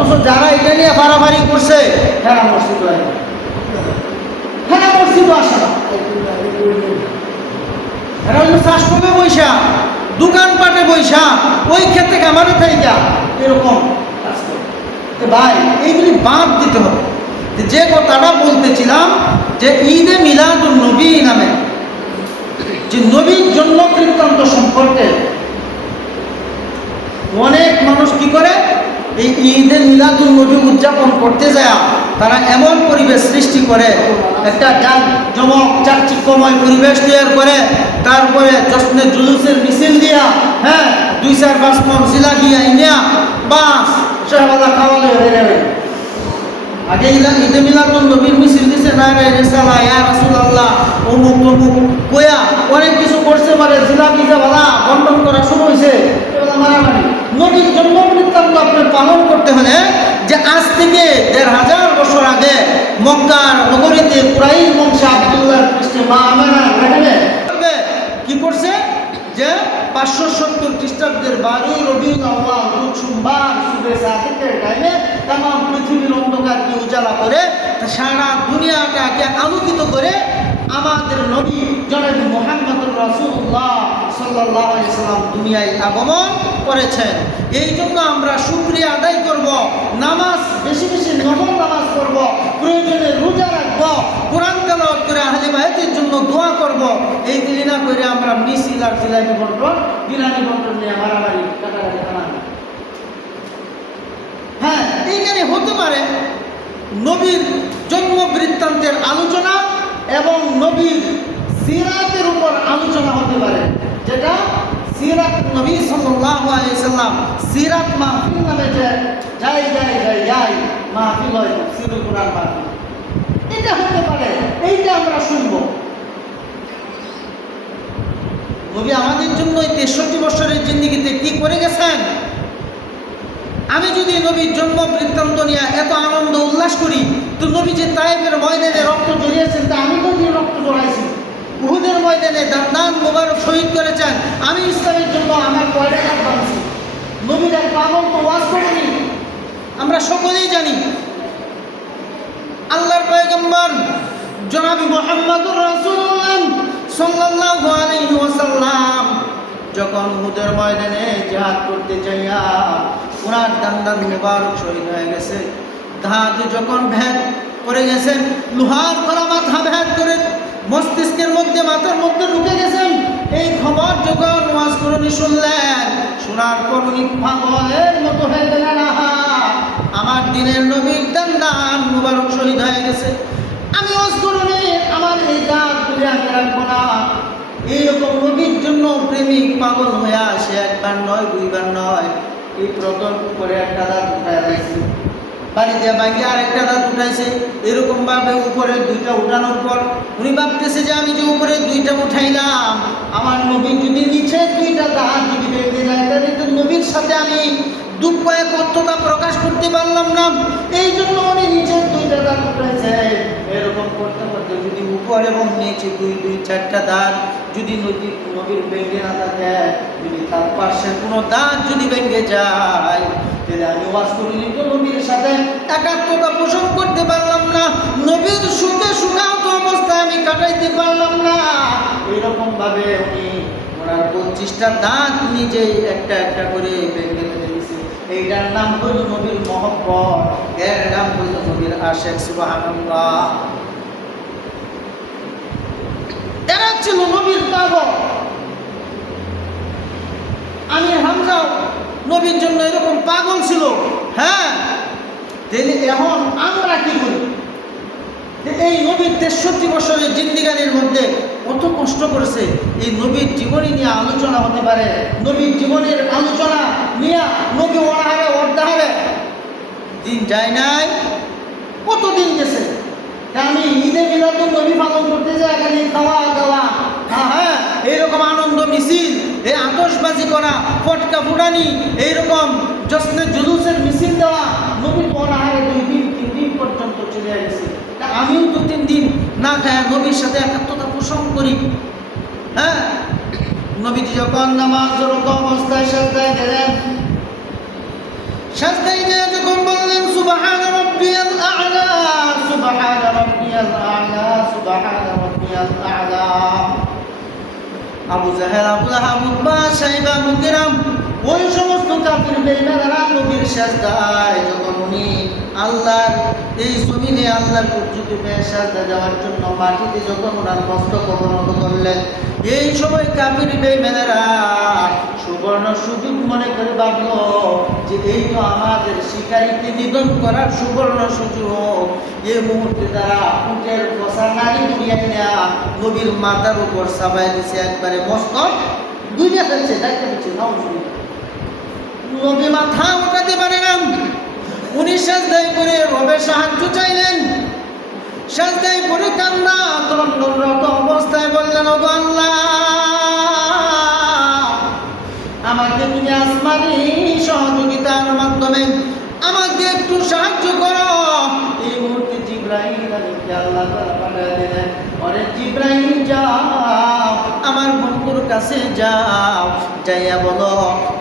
অথচ যারা এটা নিয়ে ফাড়াফাড়ি করছে তারা মসজিদ হয়, হ্যাঁ মসজিদ আসে না। এরা হলো শ্বাসকমে বৈশা, দোকানপাটে বৈশা, ওই ক্ষেত্রে আমারও থাইকা এরকম কাজ করে। ভাই এইগুলি বাদ দিতে হবে। যে কথাটা বলতেছিলাম যে ঈদে মিলাদুন নবী নামে যে নবীর জন্ম বৃত্তান্ত সম্পর্কে অনেক মানুষ কি করে, এই ঈদে মিলাদুন নবী উদযাপন করতে যায় তারা এমন পরিবেশ সৃষ্টি করে, একটা জমক চাকচিক্যময় পরিবেশ তৈরি করে, তারপরে জশ্নে জুলুসের মিছিল দিয়া, হ্যাঁ 2-4-5 মণ জিলাপি আইনিয়া বাস শাহবাজা খাওয়ালে হয়ে যাবে। আগে ঈদে মিলাদুন নবীর মিছিল দিছে, না রে রেসালা ইয়া রাসূলুল্লাহ অমুক তমুক কয়া অনেক কিছু করছে, মানে জিলাপি জাবালা বন্টন করা শুরু হয়েছে, এগুলো মারামারি। নবীর জন্ম বৃত্তান্ত আপনি পালন করতে হলে যে আজ থেকে 1500 বছর আগে মক্কার নগরীতে কুরাইশ বংশ আব্দুল্লাহর পৃষ্ঠে মা আমেনার রেহেমে কি করছে যে 570 খ্রিস্টাব্দের 12 রবিউল আউয়াল রোজ সোমবার সুবে সাদিকের টাইমে तमाम পৃথিবীর অন্ধকারকে উজালা করে সারা দুনিয়াটাকে আলোকিত করে আমাদের নবী জনাব মুহাম্মদুর রাসূলুল্লাহ সাল্লাল্লাহু আলাইহি সাল্লাম দুনিয়ায় আগমন করেছেন। এই জন্য আমরা শুকরিয়া আদায় করব, নামাজ বেশি বেশি নফল নামাজ করব, প্রয়োজনে রোজা রাখব, কোরআন তেলাওয়াত করে আহলে বাইতের জন্য দোয়া করব। এইগুলি না করে আমরা মিছিল আর জিলাপি বন্টন বিরিয়ানি বন্টন নিয়ে মারামারি কাটাকাটি কাটাকাটি। হ্যাঁ এইখানে হতে পারে নবীর জন্ম বৃত্তান্তের আলোচনা এবং নবীর সিরাতের উপর আলোচনা হতে পারে, যেটা সিরাত নবী সাল্লাল্লাহু আলাইহি সাল্লাম সিরাত মাহফিল নামে যে যাই মাহফিল হয়, তাফসীরুল কুরআন মাহফিল, এটা হতে পারে। এইটা আমরা শুনব। নবী আমাদের জন্য এই 63 বছরের জিন্দেগিতে কি করে গেছেন। আমি যদি নবীর জন্ম বৃত্তান্ত নিয়ে এত আনন্দ উল্লাস করি, তো নবী যে তায়েফের ময়দানে রক্ত ঝরিয়েছেন তা আমি তো দিয়ে রক্ত ঝরাইছি। উহুদের ময়দানে দান মোবারক শহীদ করেছেন, আমি ইসলামের জন্য আমার কয়টা হাত বাঁধছি। নবীর এক পাগল তো ওয়াজ করেনি, আমরা সকলেই জানি। আল্লাহর পয়গম্বর জনাব মুহাম্মদুর রাসূলুল্লাহ সাল্লাল্লাহু আলাইহি ওয়াসাল্লাম যখন উহুদের ময়দানে জিহাদ করতে যাইয়া ওনার দান মোবারক শহীদ হয়ে গেছে, দাঁত যখন ভেদ করে গেছেন, লোহার করা মাথা ভেদ করে মস্তিষ্কের মধ্যে মাথার মধ্যে ঢুকে গেছেন। এই খবর যখন ওয়াজ করণী শুনলেন, শোনার করণী পাগলের মতো হয়ে গেলেন, আহা আমার দিনের নবীর দান মোবারক শহীদ হয়ে গেছে, আমি ওয়াজ করণী আমার এই দাঁত তুলে আমি রাখবো না। এইরকম নবীর জন্য প্রেমিক পাগল হয়ে আসে, একবার নয় দুইবার নয়, এই প্রথম উপরে একটা দাঁত উঠায় রয়েছে, বাড়িতে বাইকে আরেকটা দাঁত উঠাইছে, এরকম ভাবে উপরে 2টা উঠানোর পর উনি ভাবতেছে যে আমি যে উপরে 2টা উঠাইলাম, আমার নবীর যদি নিচে 2টা দাঁত যদি বেঁধে যায়, তাহলে তো নবীর সাথে আমি দুঃখ একত্রতা প্রকাশ করতে পারলাম না। এই জন্য উনি নিচে 2টা দাঁত উঠাইছে। এরকম করতে করতে যদি উপর এবং নিচে 2-4টা দাঁত যদি নবীর ভেঙে না থাকে, যদি তার পাশে কোনো দাঁত যদি ভেঙে যায়, তাহলে আমি ওয়াজ করিনি তো নবীর সাথে একাত্মতা পোষণ করতে পারলাম না, নবীর সুখে সুখাহত অবস্থায় আমি কাটাইতে পারলাম না। এরকম ভাবে উনি ওনার 25টা দাঁত নিজেই একটা একটা করে ভেঙে দিয়েছে। এইটার নাম হইল নবীর মহব্বত, এর নাম হইল নবীর আশিক। সুবহানাল্লাহ। এরা ছিল নবীর পাগল। আমি হামজা নবীর জন্য এরকম পাগল ছিল। হ্যাঁ, তাহলে এখন আমরা কি করি? এই নবীর 63 বছরের জিন্দিগানির মধ্যে কত কষ্ট করেছে, এই নবীর জীবনী নিয়ে আলোচনা হতে পারে। নবীর জীবনের আলোচনা নিয়ে নবী অনাহারে অর্ধাহারে দিন যায় নাই, কতদিন গেছে। আমি ঈদে মিলাদুন নবী পালন করতে যাই, এখানে খাওয়া দাওয়া, হ্যাঁ এইরকম আনন্দ মিছিল, এই আতশবাজি করা, ফটকা ফুটানি, এইরকম জশ্নে জুলুসের মিছিল দেওয়া, নবী অনাহারে 2 দিন 3 দিন পর্যন্ত চলে গেছে। আমিও 2-3 দিন না খায় নবীর সাথে একাত্মতা পোষণ করি। হ্যাঁ, নবীজি যখন নামাজরত অবস্থায় সাজদায় গেলেন, সাজদায় গিয়ে যখন বললেন আবু জাহেল, আবু লাহাব, উতবা, সাইবা, মুগিরাম, ওই সমস্ত কাফির বেঈমানেরা নবীর সাজদায় যখন উনি আল্লাহর এই জমিনে আল্লাহর কুদরতি পেয়ে সাজদা দেওয়ার জন্য মাটিতে যখন ওনার মস্তক অবনত করলেন, এই সময় কাফির বেঈমানেরা সুবর্ণ সুযোগ মনে করে ভাবলো যে এই তো আমাদের শিকারীকে নিধন করার সুবর্ণ সুযোগ। এই মুহূর্তে তারা উটের বসার নারী নিয়ে নেয়া নবীর মাথার উপর চাপাই দিছে, একবারে মস্তক দুইটা ফেলছে, দেখতে পাচ্ছি না, নবী মাথা উঠাতে পারে না। উনি সাজদায় করে রবের সাহায্য চাইলেন, সাজদায় করে কান্না তরঙ্গরত অবস্থায় বললেন, ওগো আল্লাহ, আমাকে তুমি আসমানি সহযোগিতার মাধ্যমে আমাকে একটু সাহায্য করো। এই মুহূর্তে জিবরাইল আলাইহিস আল্লাহ তাআলা পাঠিয়ে দিলেন, ওরে জিবরাইল যাও আমার বন্ধুর কাছে যাও, যাইয়া বলো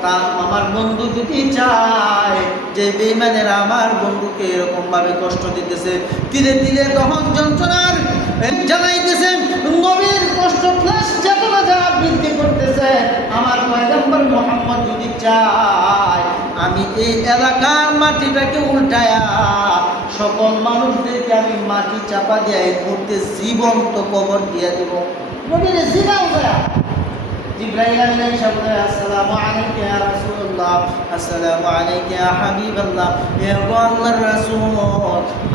তা আমার বন্ধু যদি চায় যে বেঈমানেরা আমার বন্ধুকে এরকম ভাবে কষ্ট দিতেছে, ধীরে ধীরে দহন যন্ত্রণার জানাইতেছে, নবীর কষ্ট ক্লেশ যাতনা যারা বৃদ্ধি করতেছে, আমার পয়গম্বর মুহাম্মদ যদি চায় আমি এই এলাকার মাটিটাকে উল্টায়া সকল মানুষদেরকে আমি মাটি চাপা দিয়ে এই মুহূর্তে জীবন্ত কবর দিয়ে দেব। নবীর জিগাও যায় জিবরাইল আলাইহিস সালাম, আসসালামু আলাইকা ইয়া রাসূলুল্লাহ, আসসালামু আলাইকা ইয়া হাবিবাল্লাহ, হে আল্লাহর রাসূল,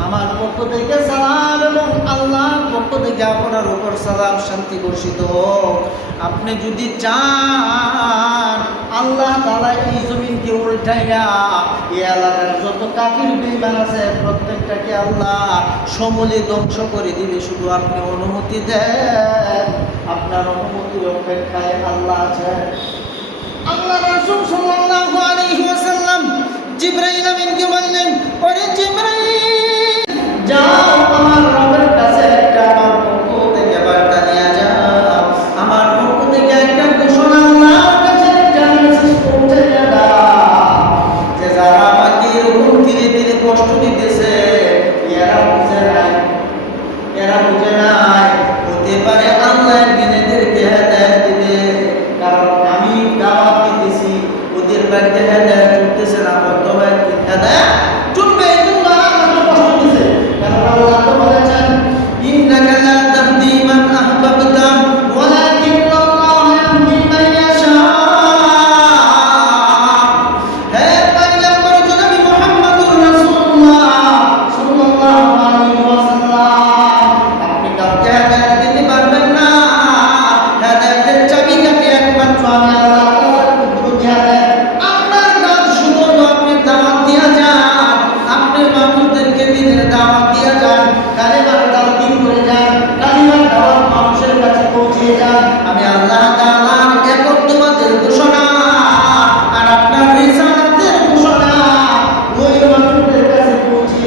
আমার পক্ষ থেকে সালাম এবং আল্লাহর পক্ষ থেকে আপনার উপর সালাম শান্তি বর্ষিত হোক। আপনি যদি চান আল্লাহ তাআলা এই জমিনকে উল্টাইয়া এই এলাকার যত কাফির বেঈমান আছে প্রত্যেকটাকে আল্লাহ সমূলে ধ্বংস করে দিবে, শুধু আপনি অনুমতি দেন। আপনার অনুমতির অপেক্ষায় আল্লাহ আছেন। আল্লাহ রাসূল সাল্লাল্লাহু আলাইহি ওয়াসাল্লাম জিবরাইল আমিনকে বললেন, ওরে জিবরাইল যাও আমার রবের কাছে একটা আমার পক্ষ থেকে বার্তা নিয়ে যাও, আমার পক্ষ থেকে একটা ঘোষণা আল্লাহর কাছে জানিয়ে পৌঁছে দাও যে যারা আমাকে এরকম ধীরে ধীরে কষ্ট দিতেছে এরা বুঝে নাই, এরা বুঝে নাই, হতে পারে আল্লাহ একদিন এদেরকে হেদায়েত দিবে, কারণ আমি দাওয়াত দিতেছি, ওদের বাড়িতে হেদায়েত চলতেছে না, বর্তমানে হেদায়েত চলবে, এই জন্য আমাকে কষ্ট দিছে। কারণ আল্লাহ তো বলেছেন, ইন্নাকা লা তাহদি মান আহবাবতা ওয়ালাকিন আল্লাহ ইয়াহদি মান ইয়াশা। হে পয়গম্বর জনাব মুহাম্মদুর রাসূলুল্লাহ সাল্লাল্লাহু আলাইহি ওয়াসাল্লাম, আপনি কাউকে হেদায়েত দিতে পারবেন না, হেদায়েতের চাবিকাঠি একমাত্র আমি আল্লাহ তাআলার কুদরতি হেদায়েত। আপনার কাজ শুধু আপনি দাওয়াত দিয়া যান, আপনি মানুষদেরকে দিনের দাওয়াত দিয়া যান, কালিমার তালকিন করে যান, কালিমার দাওয়াত মানুষের কাছে পৌঁছে যান। আমি আল্লাহ তাআলার একত্ববাদের ঘোষণা আর আপনার রিসালাতের ঘোষণা ওই মানুষদের কাছে পৌঁছে